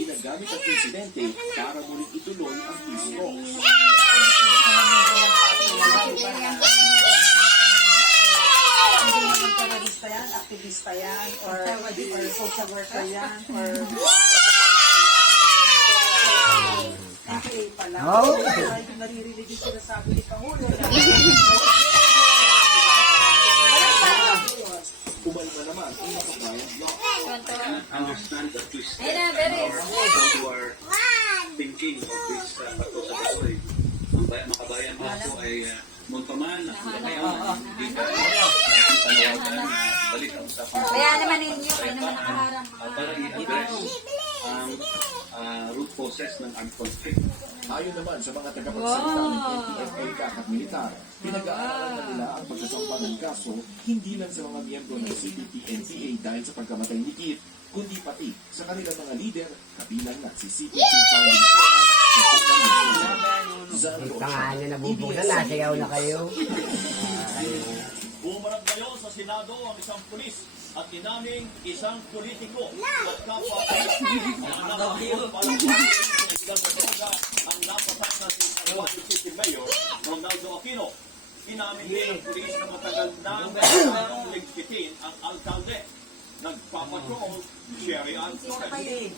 Ginagamit ang insidente para muling ituloy ang peace talks. Terorista yan, aktivista yan, or social worker yan, or PTA pala. Yung naririnig yung sinasabi ni Pangulo. Umalma naman ang makabayan block. Understand that we stand those who are thinking of this Bato sa Basoy. Ang makabayan ako ay Montoman, Nakayaman, Giga, Panawagan, balik ang usapan. Kaya naman ninyo, ay naman nakaharang Para i-address ang root causes ng armed conflict. Ayon naman sa mga tagapagsalita ng NTFA at militar, pinag-aaralan na nila ang pagkasampa ng kaso hindi lang sa mga miyembro ng CPP-NPA dahil sa pagkamatay ni Kit, kundi pati sa kanilang mga lider, kabilang na si CPP Founding Chairman Pangalan na bubuksan, nasayaw na kayo. Bumarag ngayon sa Senado ang isang pulis at inaning isang politiko at kapwa ang nakahiyot para sa ang napatay na si Salvador City Mayor Ronaldo Aquino. Inamin din ng pulis na matagal na ligpitin ang alkalde. Nagpapatrol, Sherry Ann Flores.